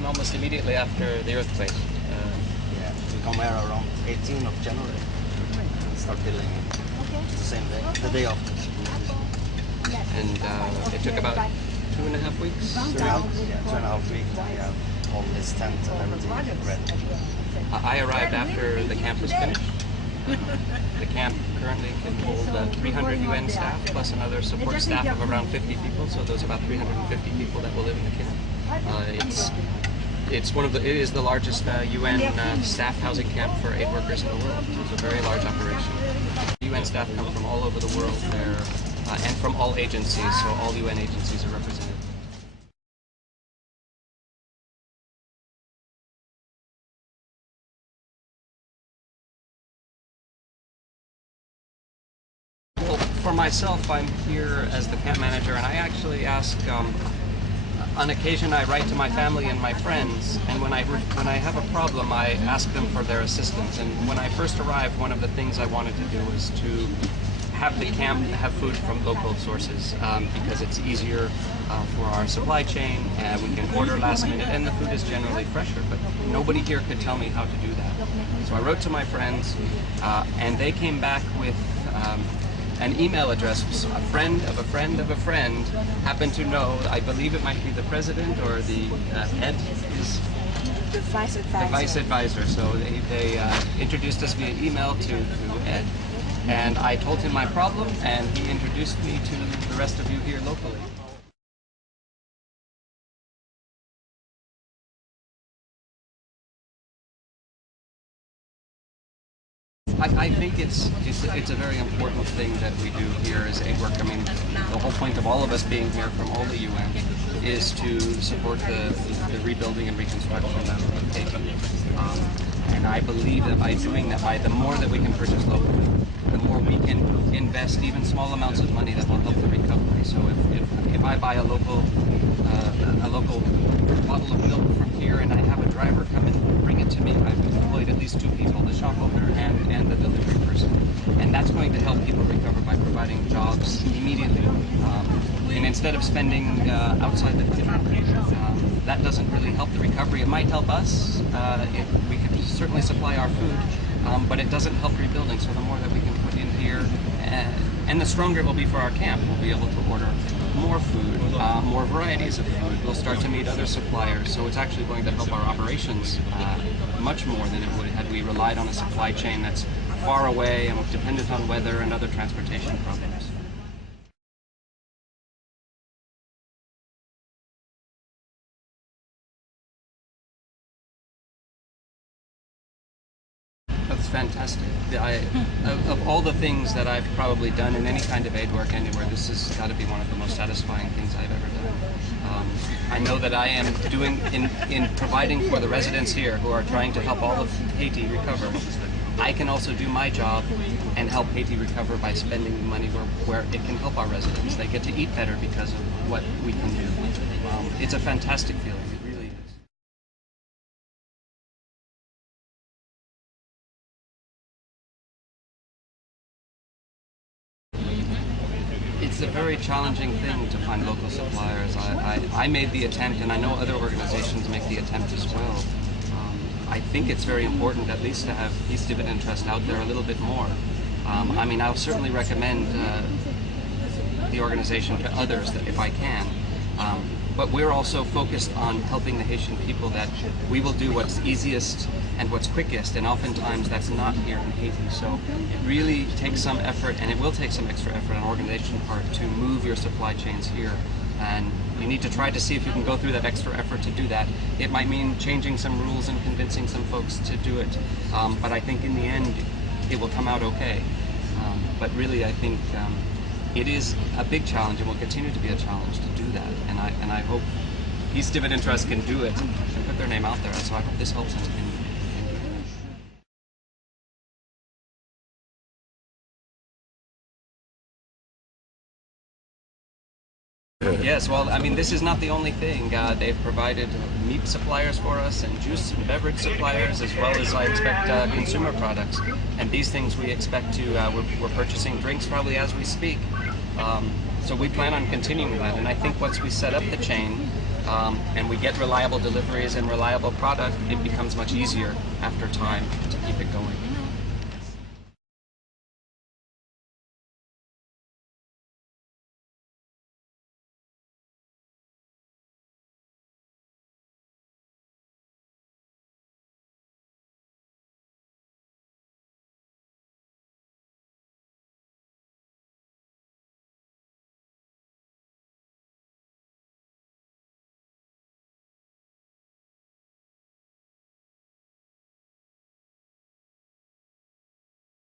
came almost immediately after the earthquake. Yeah, we come here around 18th of January and start building the same day, the day after. And it took about 2.5 weeks. 2.5 weeks. We have all this tent and everything ready. I arrived after the camp was finished. The camp currently can hold 300 UN staff plus another support staff of around 50 people. So there's about 350 people that will live in the camp. It is the largest UN staff housing camp for aid workers in the world. It's a very large operation. UN staff come from all over the world there, and from all agencies. So all UN agencies are represented. Well, for myself, I'm here as the camp manager, and I actually ask. On occasion, I write to my family and my friends, and when I have a problem, I ask them for their assistance. And when I first arrived, one of the things I wanted to do was to have the camp have food from local sources because it's easier for our supply chain. We can order last minute, and the food is generally fresher. But nobody here could tell me how to do that. So I wrote to my friends, and they came back with. An email address. A friend of a friend of a friend happened to know, I believe it might be the president or the head, the vice advisor. The vice advisor. So they introduced us via email to Ed, and I told him my problem, and he introduced me to the rest of you here locally. I think it's a very important thing that we do here as aid work. I mean, the whole point of all of us being here from all the UN is to support the rebuilding and reconstruction of Haiti. And I believe that by doing that, by the more that we can purchase locally, the more we can invest even small amounts of money that will help the recovery. So if I buy a local bottle of milk from here and I have a driver come and bring it to me, I've employed at least 2 people, the shop owner and the delivery person. And that's going to help people recover by providing jobs immediately. And instead of spending outside the country, that doesn't really help the recovery. It might help us. We could certainly supply our food, but it doesn't help rebuilding. So the more that we can put in here, and the stronger it will be for our camp. We'll be able to order more food, more varieties of food. We'll start to meet other suppliers. So it's actually going to help our operations much more than it would had we relied on a supply chain that's far away and dependent on weather and other transportation problems. That's fantastic. Of all the things that I've probably done in any kind of aid work anywhere, this has got to be one of the most satisfying things I've ever done. I know that I am doing, in providing for the residents here who are trying to help all of Haiti recover, I can also do my job and help Haiti recover by spending the money where it can help our residents. They get to eat better because of what we can do. It's a fantastic feeling. It really is. It's a very challenging thing to find local suppliers. I made the attempt, and I know other organizations make the attempt as well. I think it's very important at least to have Peace Dividend Trust out there a little bit more. I mean, I'll certainly recommend the organization to others if I can. But we're also focused on helping the Haitian people, that we will do what's easiest and what's quickest, and oftentimes that's not here in Haiti. So it really takes some effort, and it will take some extra effort on organization part to move your supply chains here. And you need to try to see if you can go through that extra effort to do that. It might mean changing some rules and convincing some folks to do it, but I think in the end it will come out okay. But really, I think it is a big challenge, and will continue to be a challenge to do that. And I hope Peace Dividend Trust can do it and put their name out there. So I hope this helps in doing it. Yes, well, I mean, this is not the only thing. They've provided meat suppliers for us, and juice and beverage suppliers, as well as I expect consumer products. And these things we expect to, we're purchasing drinks probably as we speak. So we plan on continuing that. And I think once we set up the chain, and we get reliable deliveries and reliable product, it becomes much easier after time to keep it going.